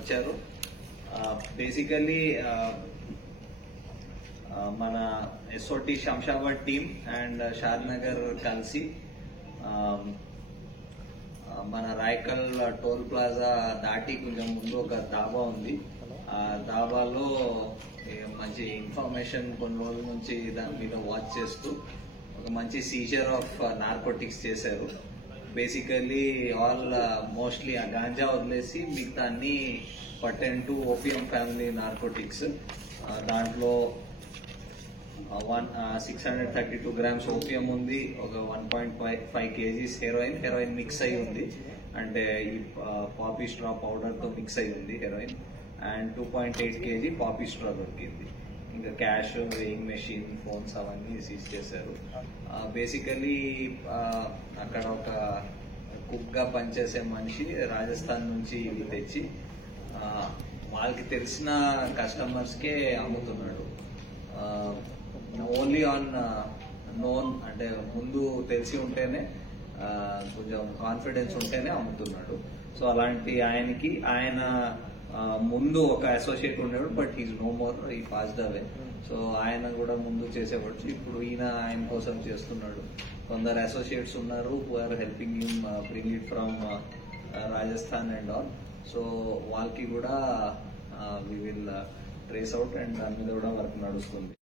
వచ్చారు. బేసికలీ మన SOT Shamshabad team and Shadnagar కలిసి మన రాయకల్ టోల్ ప్లాజా దాటి కొంచెం ముందు ఒక దాబా ఉంది. ఆ దాబాలో మంచి ఇన్ఫర్మేషన్ కొన్ని రోజుల నుంచి దాని మీద వాచ్ చేస్తూ ఒక మంచి సీజర్ ఆఫ్ నార్కోటిక్స్ చేశారు. బేసికలీ మోస్ట్లీ ఆ గాంజా వదిలేసి మిగతా అన్ని pertain to opium family narcotics. దాంట్లో 632 grams ఓపియం ఉంది, ఒక 1.5 kgs హెరోయిన్ మిక్స్ అయి ఉంది, అంటే ఈ పాపీ స్ట్రా పౌడర్ తో మిక్స్ అయి ఉంది heroine, and 2.8 kg poppy straw దొరికింది. ఇంకా క్యాష్, వెయింగ్ మెషిన్, ఫోన్స్ అవన్నీ సీజ్ చేశారు. బేసికలీ అక్కడ ఒక కుక్ గా పనిచేసే మనిషి రాజస్థాన్ నుంచి ఇవి తెచ్చి వాళ్ళకి తెలిసిన కస్టమర్స్ కే అమ్ముతున్నాడు. ఓన్లీ ఆన్ నోన్, అంటే ముందు తెలిసి ఉంటేనే కొంచెం కాన్ఫిడెన్స్ ఉంటేనే అమ్ముతున్నాడు. సో అలాంటి ఆయన ముందు ఒక అసోసియేట్ ఉండేవాడు, బట్ హీస్ నో మోర్, ఈ పాస్డ్ అవే. సో ఆయన కూడా ముందు చేసేవాడు, ఇప్పుడు ఆయన కోసం చేస్తున్నాడు. కొందరు అసోసియేట్స్ ఉన్నారు who are helping him bring it from Rajasthan and all. So వాళ్ళకి కూడా we will trace out and దాని మీద కూడా వర్క్ నడుస్తుంది.